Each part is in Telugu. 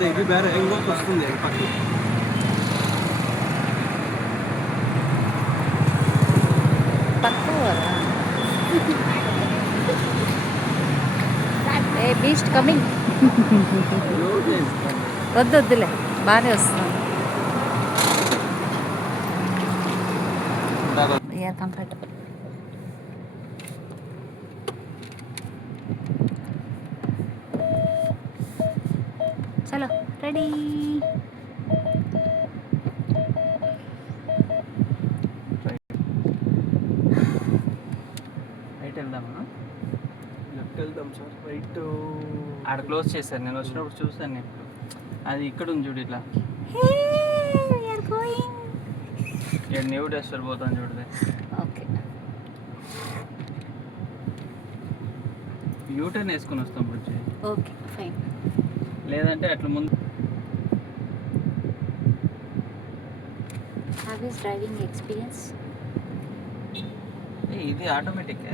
అదే ఇది ಬೇರೆ ఇంకోటి వస్తుంది పక్కన. ఏ బీస్ట్ కమింగ్. వద్దులే బాగానే వస్తుంది. కంఫర్టబుల్. చలో రెడీ. రైట్ వెళ్దామా? లెఫ్ట్ వెళ్దాం సార్. రైట్ ఆడ క్లోజ్ చేశారు. నేను వచ్చినప్పుడు చూసాను. నేను అది ఇక్కడ ఉంది చూడు. ఇట్లా న్యూ డెస్టర్ పోతాను చూడదే. ఓకే యూటర్న్ వేసుకొని వస్తాం బుజ్జి. Okay fine. లేదంటే అట్లా ముందు. Have you driving experience? ఇది ఆటోమేటిక్.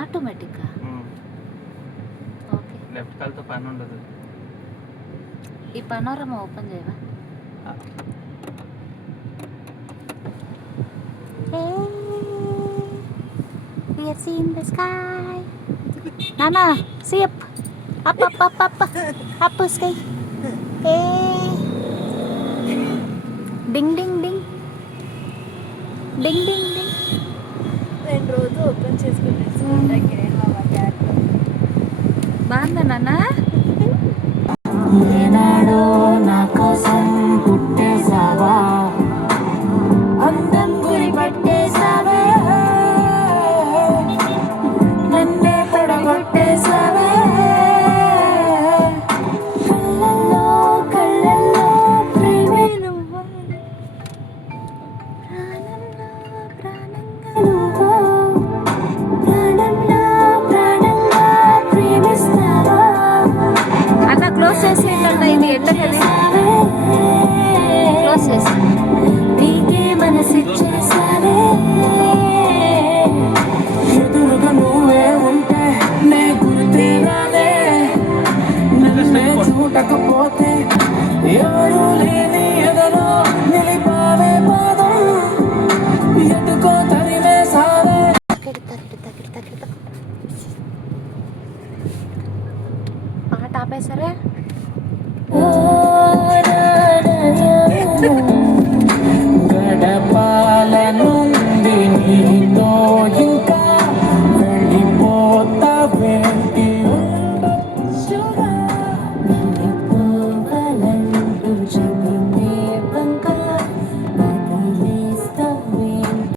ఆటోమేటిక్గా? ఓకే. లెఫ్ట్ కాల్తో పని ఉండదు. ఈ పనోరమా ఓపెన్ చేయవా? We are seeing the sky. Nana, see up. Up, up, up, up. Up sky. Hey. Ding, ding, ding. Ding, ding, ding. నేను రోజు ఓపెన్ చేసుకుంటాను. బాగుందా నాన్న? ఏనాడో నా కోసం పుట్టేసావా, అందం గురి పట్టేసావా, నన్నే పడగొట్టేసావా, కళ్ళల్లో కళ్ళల్లో ప్రేమే నువ్వు, ప్రాణంలో ప్రాణంగా నువ్వు, ప్రాణంలో ప్రాణంగా ప్రేమిస్తావా. అన్న క్లోజ్ చేసి ఇది ఎండకది క్లోజ్ చేసి నీకే మనసిచ్చేసావే, ఎదురుగా నువ్వే ఉంటే నే గుర్తే రాలే, నన్నే చూడకపోతే ఎవరు